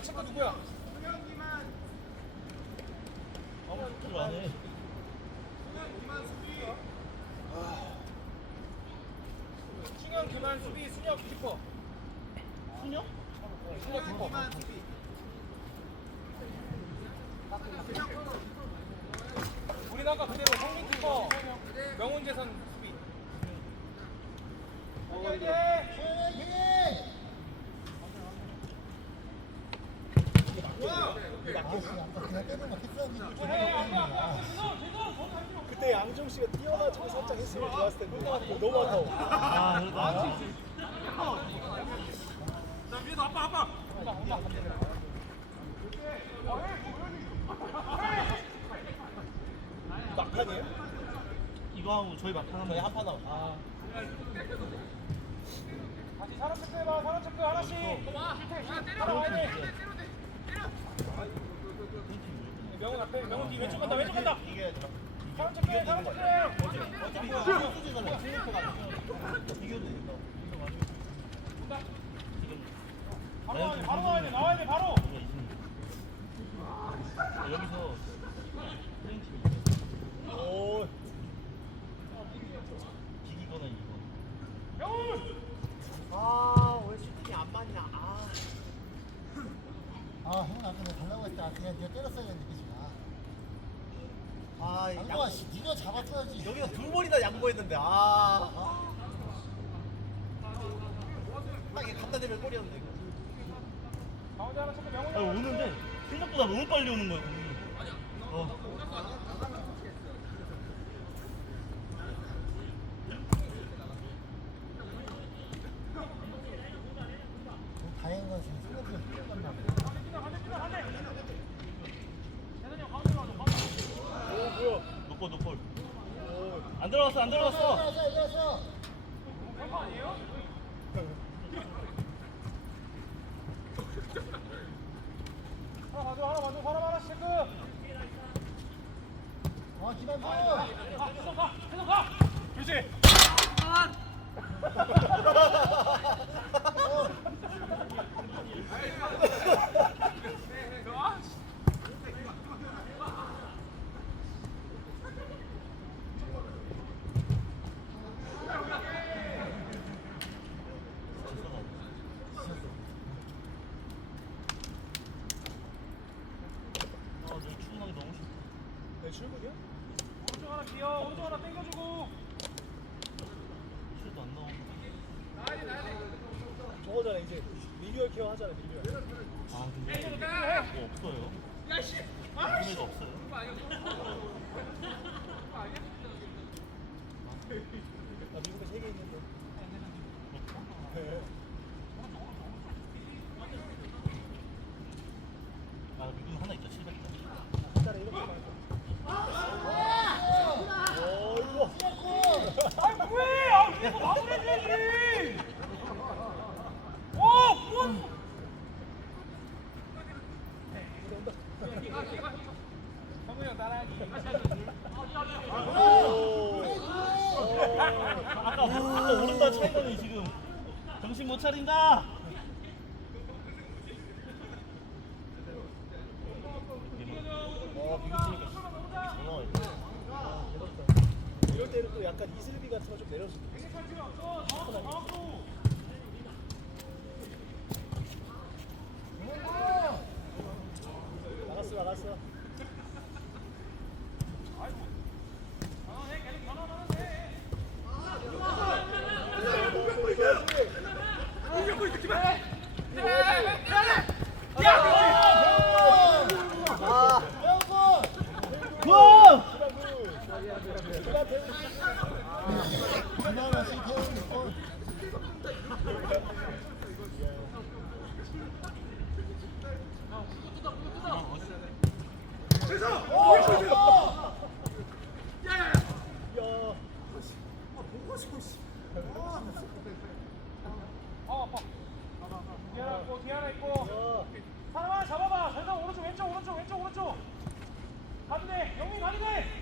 누구야? 체크 누구야? 아무것도 안 해. 승현, 김한, 수비, 순혁, 키퍼. 순영? 순혁 키퍼. 우리 아까 그대로 성민 키퍼, 명훈 재산 수비. 어, 이 제 그때 양정 씨가 뛰어가지고 살짝 했으면 좋았을 텐데 너무 아까워. 아, 그러다. 막판이에요? 이거 하고 저희 막판 하면 한판 하고. 아, 다시 사람 체크해봐. 사람 체크 하나씩. 따라와야 돼. 명훈 앞에, 명훈 뒤 왼쪽 간다, 왼쪽 간다. 이게 사람 체크해, 사람 체크해. 어차피 이거 수지잖아요. 슬리퍼가 아니죠. 이겨도 되니까. 바로 나와야 돼, 바로 나와야 돼, 나와야 돼, 바로. 여기서! 아, 안 형은 아까 내가 달라고 했다. 그냥 네가 때렸어야 했는데, 그지? 아, 양동아, 양, 씨, 네가 잡아줘야지. 여기가 두 번이나 양보했는데, 아. 아. 딱 이게 갖다 대면 골이었는데, 이거. 아, 오는데 생각보다 너무 빨리 오는 거야. 공이. 어. 다행인 건 지금 생각보다 뛰어갔나 보다. 놓고 놓고. 안 들어갔어, 안 들어갔어. 일어나서, 일어나서. 하나 봐줘, 하나 봐줘, 하나 하나씩 체크. 어, 김한수. 계속 가, 계속 가. 그렇지. 아, 저 출근하기 너무 싫다. 내 출근이야? 오른쪽 하나 기어, 오른쪽 하나 당겨주고. 슛도 안 나오고. 저거잖아 이제 리뉴얼 케어 하잖아 리뉴얼. 아, 근데 뭐 없어요. 야씨. 이거 없어요. 나 미국에 세 개 있는데. 네. 아, 미국 하나 있다. 700점. 한 달에 이렇게 많이. 어, 이거. 아, 뭐해? 아, 계속 마무리해야지. 오, 뭐? 성우 형 따라하기. 아까 아까 오른발 차이더니 지금 정신 못 차린다. 어, 미국 치니까 장난 아니다. 이럴 때는 또 약간 이슬비 같은 거 좀 내려주고. 나갔어 나갔어. 고! 김한수 씨 태우는 거. 야. 어, 아파. 뒤에 하나 있고, 뒤에 하나 있고. 야. 사람 하나 잡아봐. 영민 가도 돼.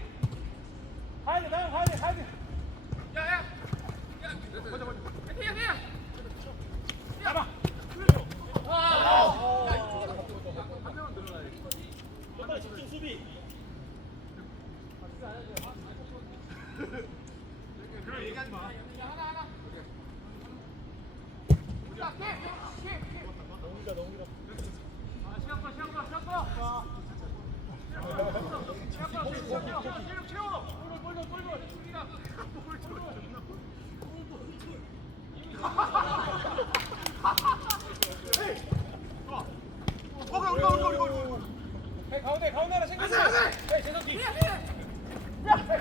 돼, 가야 돼. 야, 야. 야, 먼저, 먼저. 그냥, 그냥. 잡아. 아, 네, 가운데 가운데 하나 챙겨줘 네, 재석이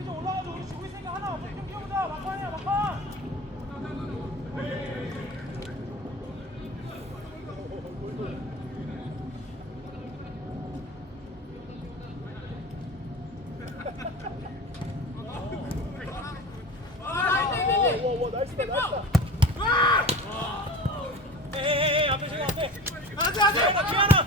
이제 올라가서 우리 주고 있으니까 하나 어떻게 좀 뛰어보자 막판이야 막판 와와 나이스다 나이스다 에에에 앞에 지금 앞에 하나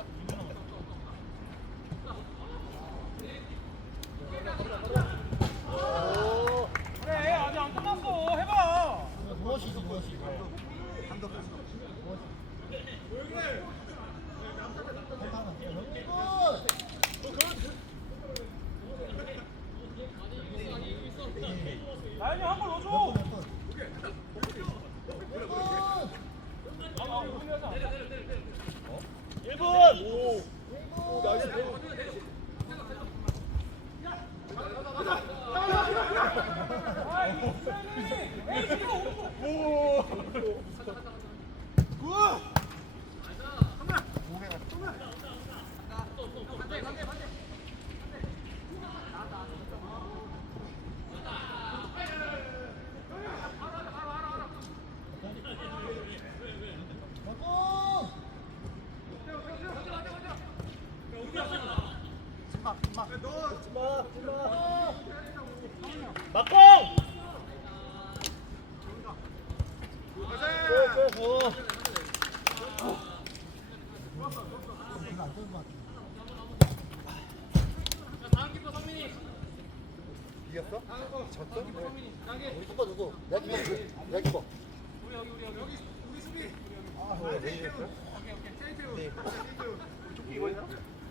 우리 키퍼 누구? 내 키퍼 누구? 내 키퍼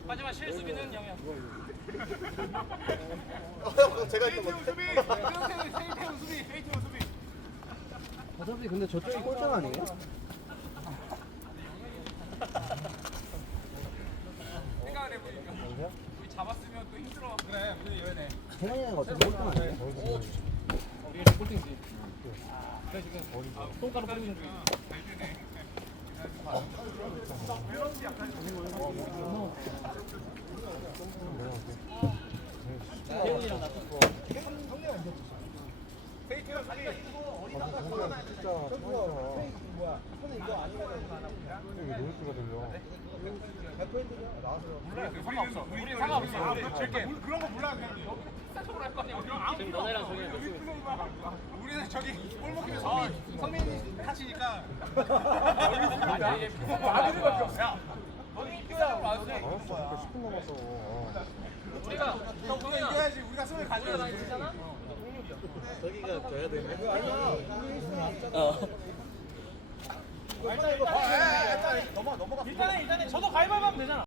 하지만 실수비는 영영. 어, 제가 했던 거 세이태훈 수비, 세이태훈 수비. 어차피 근데 저쪽이 꼴등 아니에요? 우리 잡았으면 또 힘들어. 그래, 우리 이번에. 태양이가 어차피 꼴등 아니에요? 우리가 꼴등이지. 그래 지금 똥가루 뿌리는 중이야. 태훈이랑 나탔고. 세이태훈 수비. 상관없어. 우리 상관없어. 지금 너네랑 우리 우리는 저기 골 먹히면 성민 성민이 탓이니까. 아니 많이 들밖에 없어. 야, 너는 이겨야 와도 돼. 우리가 형 우리가 이겨야지. 우리가 승을 가져야지. 저기가 져야 되네. 일단은 일단은 저도 가위바위보 하면 되잖아.